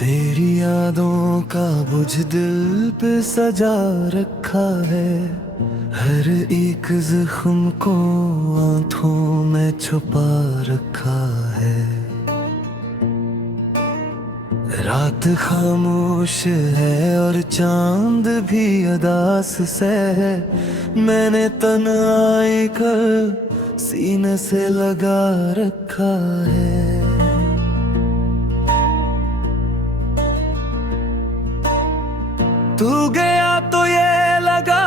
तेरी यादों का बुझ दिल पे सजा रखा है। हर एक जख्म को आंखों में छुपा रखा है। रात खामोश है और चांद भी अदास से है। मैंने तन्हाई कर सीने से लगा रखा है। तू गया तो ये लगा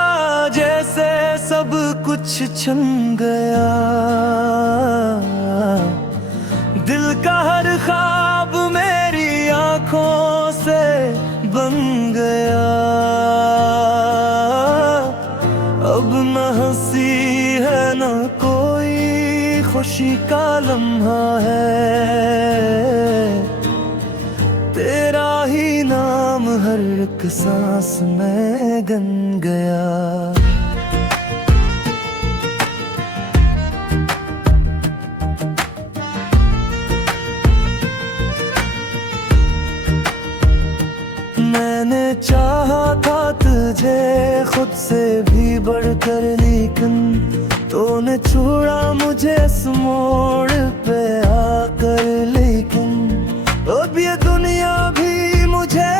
जैसे सब कुछ छिन गया। दिल का हर ख्वाब मेरी आंखों से बन गया। अब न हंसी है न कोई खुशी का लम्हा है। तेरा ही नाम हर एक सांस में गन गया। मैंने चाहा था तुझे खुद से भी बढ़कर, लेकिन तूने छोड़ा मुझे इस मोड़ पे आकर। लेकिन अब ये दुनिया भी मुझे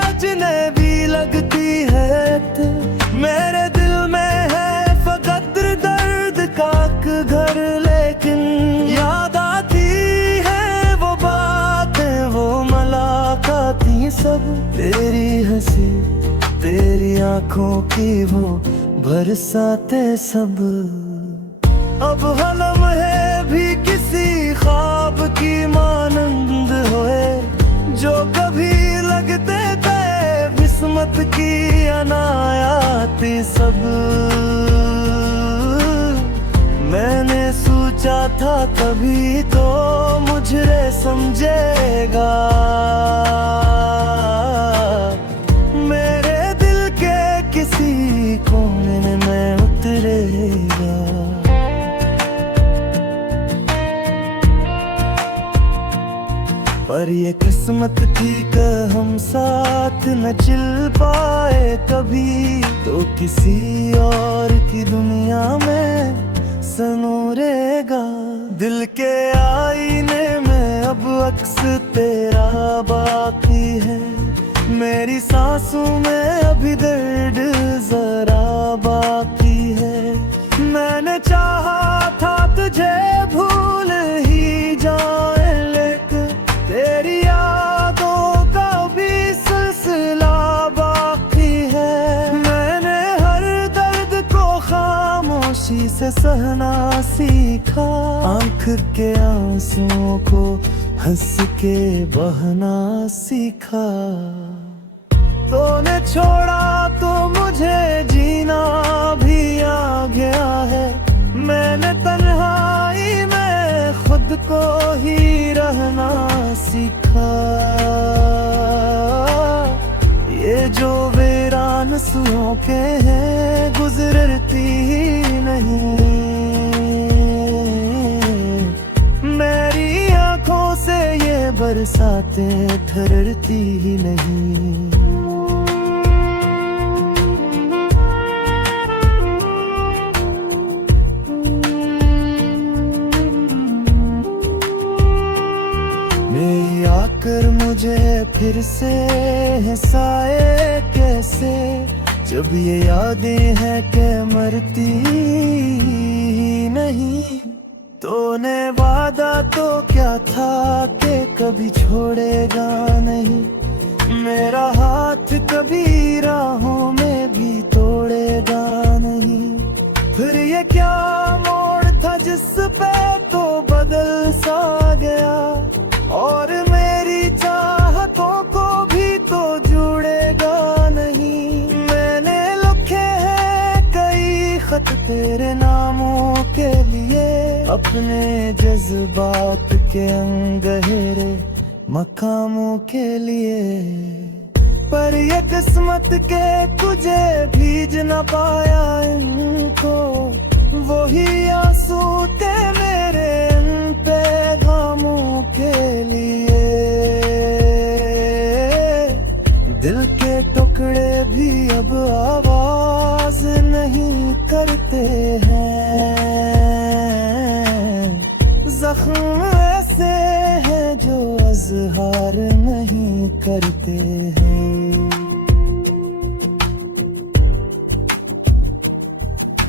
अजनबी लगती है। मेरे दिल में है फकत दर्द का घर, लेकिन याद आती है वो बातें, वो मुलाकातें सब। तेरी हंसी, तेरी आंखों की वो बरसाते सब। अब हलम है भी किसी ख्वाब की मानंद होए, जो कभी लगते थे किस्मत की अनायाती सब। मैंने सोचा था कभी तो मुझे समझेगा, मेरे दिल के किसी कोने में उतरेगा। पर ये किस्मत थी कि हम साथ न चल पाए कभी, तो किसी और की दुनिया में सनूरेगा। दिल के आईने में अब अक्स तेरा बाकी है। मेरी सांसों में अभी दर्द जरा बाकी है। मैंने चाहा था तुझे भूल ही जाए, लेकिन तेरी यादों का भी सिलसिला बाकी है। मैंने हर दर्द को खामोशी से सहना सीखा, आंख के आंसुओं को हंस के बहना सीखा। तूने छोड़ा तो मुझे जीना भी आ गया है। मैंने तन्हाई में खुद को ही रहना सीखा। ये जो वीरान सुओं के हैं गुजरती ही नहीं। मेरी आंखों से ये बरसातें ठहरती ही नहीं। आकर मुझे फिर से हंसाए कैसे, जब ये यादें हैं कि मरती नहीं। तूने वादा तो क्या था कि कभी छोड़ेगा नहीं। मेरा हाथ कभी राहों में भी तोड़ेगा नहीं। फिर ये क्या मोड़ था जिस पे तो बदल सा गया, और मेरी चाहतों को भी तो जुड़ेगा नहीं। मैंने लिखे हैं कई खत तेरे नामों के लिए, अपने जज्बात के गहरे मकामों के लिए। पर ये किस्मत के तुझे भीज न पाया इनको, वही आंसू थे मेरे पैगामों के लिए। करते हैं।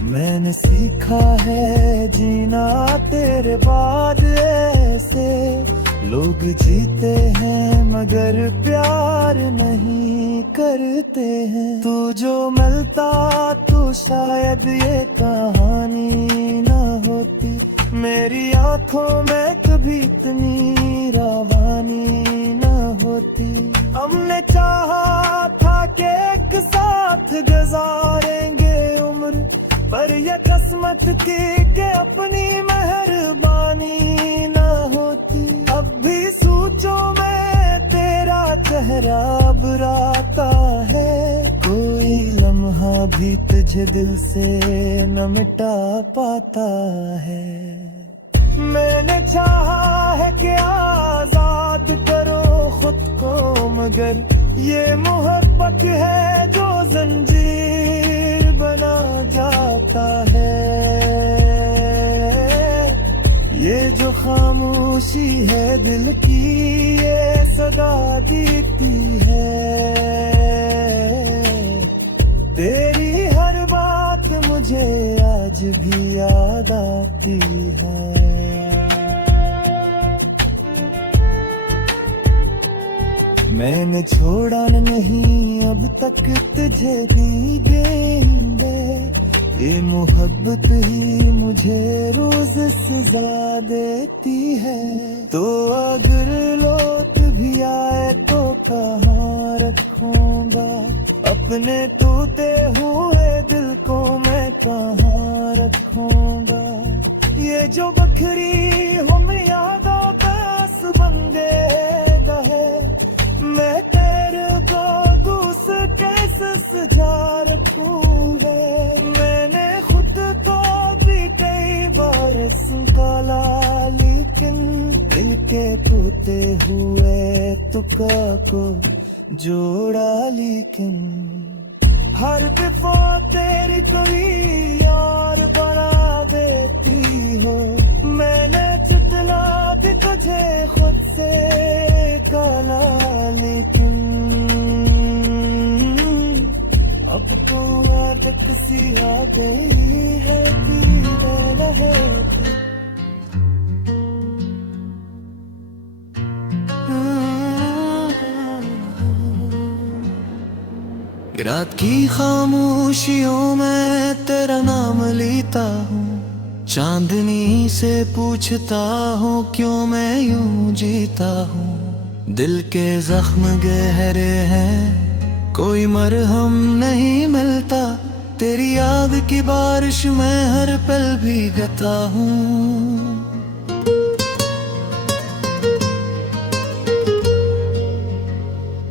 मैंने सीखा है जीना तेरे बाद ऐसे, लोग जीते हैं मगर प्यार नहीं करते हैं। तू जो मिलता तो शायद ये कहानी ना होती, मेरी आंखों में कभी इतनी रवानी ना होती। हमने चाहा था कि एक साथ गुजारेंगे उम्र, पर ये किस्मत की के अपनी मेहरबानी ना होती। अब भी सोचों में तेरा चेहरा बुराता है, कोई लम्हा भी तुझे दिल से न मिटा पाता है। मैंने चाहा है कि आजाद करो खुद को, मगर ये मोहब्बत है जो जंजीर बना जाता है। ये जो खामोशी है दिल की ये सदा दीती है। तेरी हर बात मुझे आज भी याद आती है। मैंने छोड़ा नहीं अब तक तुझे दीदे, ये मोहब्बत ही मुझे रोज सजा देती है। तो अगर लौट भी आए तो कहाँ रखूंगा, अपने टूटे हुए दिल को मैं कहाँ रखूंगा। ये जो बखरी हम यादों बस बंदे है, मैं तेरे को दूस कैसे सजा रखूंगा। मैंने खुद को भी कई बार संभाला, लेकिन दिल के टूटे हुए तुका को जोड़ा। लेकिन हर दफा तेरी कोई यार बना देती हो, मैंने जितना भी तुझे खुद से काला। लेकिन अब तो आदत सी आ गई है पीने रहती। रात की खामोशियों में तेरा नाम लेता हूँ, चांदनी से पूछता हूँ क्यों मैं यूं जीता हूँ। दिल के जख्म गहरे हैं, कोई मरहम नहीं मिलता, तेरी याद की बारिश में हर पल भीगता हूँ।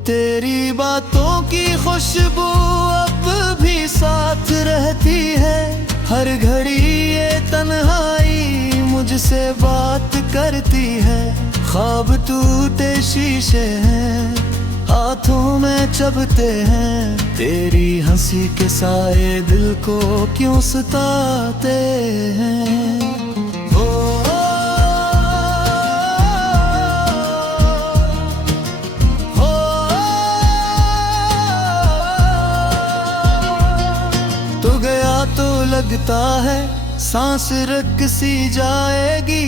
तेरी बातों की खुशबू अब भी साथ रहती है, हर घड़ी ये तन्हाई मुझसे बात करती है। ख्वाब टूटे शीशे हैं, हाथों में चबते हैं, तेरी हंसी के साए दिल को क्यों सताते हैं। तो गया तो लगता है सांस रुक सी जाएगी,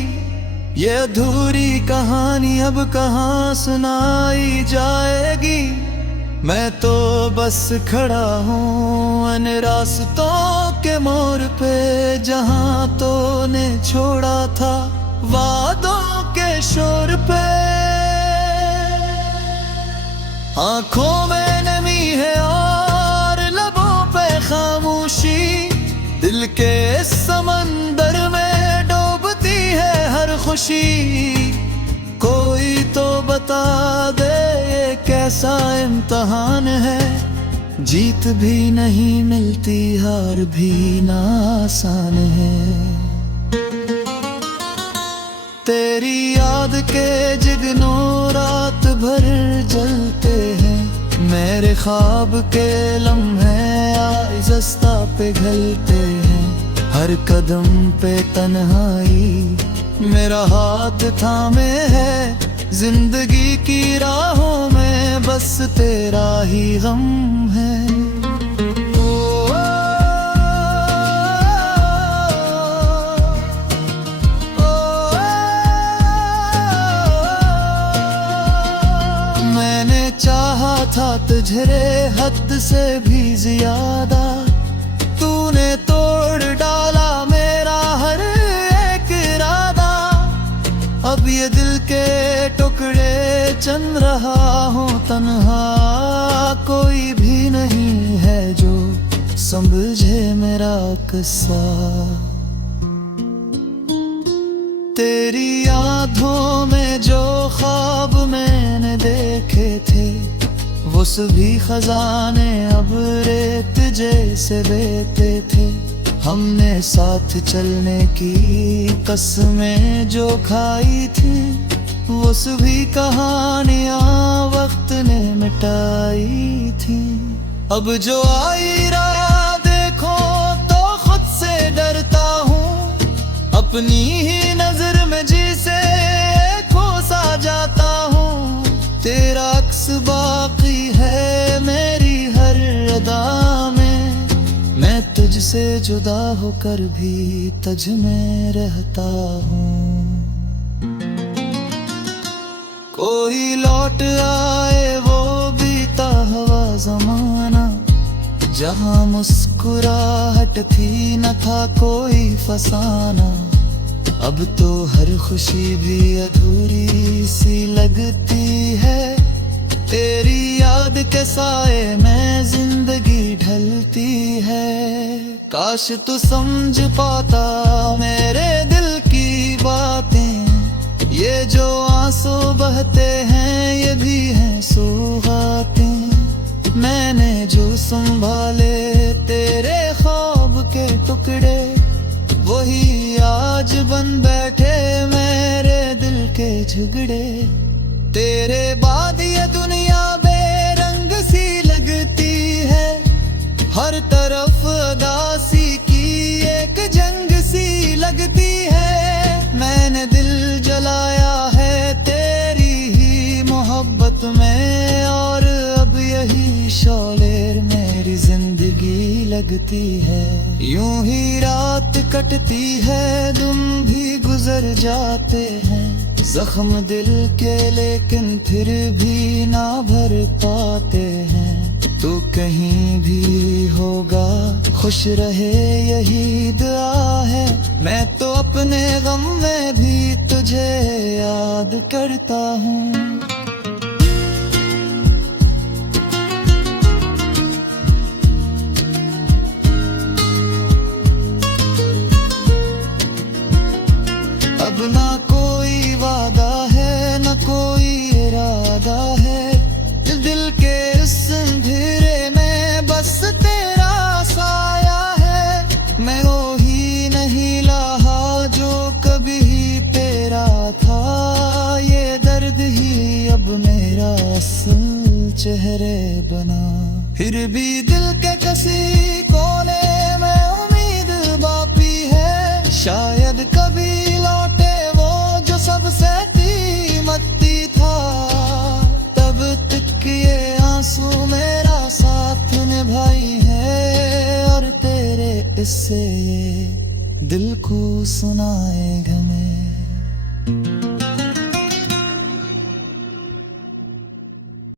ये अधूरी कहानी अब कहाँ सुनाई जाएगी। मैं तो बस खड़ा हूँ अन रास्तों के मोड़ पे, जहाँ तो ने छोड़ा था वादों के शोर पे। आंखों में नमी है और लबों पे खामोशी, दिल के समंदर में डूबती है हर खुशी। कोई तो बता दे ये कैसा इम्तहान है, जीत भी नहीं मिलती हार भी ना आसान है। तेरी याद के जिगनों रात भर जलते हैं, मेरे ख्वाब के लम्हे आइज़स्ता पिघलते हैं। हर कदम पे तन्हाई मेरा हाथ थामे है, जिंदगी की राहों में में बस तेरा ही गम है। मैंने चाहा था तुझे हद से भी ज्यादा, तूने तोड़ डाला मेरा हर एक इरादा। अब ये दिल के टुकड़े चन रहा हूँ तन्हा, कोई भी नहीं है जो समझे मेरा किस्सा। तेरी आँखों में जो ख्वाब मैंने देखे थे, वो सभी खजाने अब रेत जैसे बहते थे। हमने साथ चलने की कसमें जो खाई थी, वो सभी कहानियां वक्त ने मिटाई थी। अब जो आई राह देखो तो खुद से डरता हूँ, अपनी ही नजर में जिसे खो सा जाता हूँ। तेरा अक्स बाकी है मेरी हर अदा में, मैं तुझसे जुदा होकर भी तुझ में रहता हूँ। कोई लौट आए वो बीता हुआ जमाना, जहाँ मुस्कुराहट थी न था कोई फसाना। अब तो हर खुशी भी अधूरी सी लगती है, तेरी याद के साए में जिंदगी ढलती है। काश तू समझ पाता मेरे दिल की बातें, ये जो आंसू बहते हैं ये भी हैं सौगातें। मैंने जो संभाले तेरे ख्वाब के टुकड़े, वही आज बन बैठे मेरे दिल के झगड़े। तेरे बाद ये दुनिया बेरंग सी लगती है, हर तरफ अदासी की एक जंग सी लगती है। मैंने दिल जलाया है तेरी ही मोहब्बत में, और अब यही शौले मेरी जिंदगी लगती है। यूं ही रात कटती है, दिन भी गुजर जाते हैं, जख्म दिल के लेकिन फिर भी ना भर पाते हैं। तू कहीं भी होगा खुश रहे यही दुआ है, मैं तो अपने गम में भी तुझे याद करता हूँ। अब ना कोई वादा है न कोई इरादा है, दिल के इस अंधेरे में बस तेरा साया है। मैं वो ही नहीं रहा जो कभी तेरा था, ये दर्द ही अब मेरा असल चेहरे बना। फिर भी दिल के किसी कोने में उम्मीद बाकी है, शायद कभी लौटे वो जो सबसे कीमती था। तब तक ये आंसू मेरा साथ निभाई है, और तेरे इससे ये दिल को सुनाए गमे।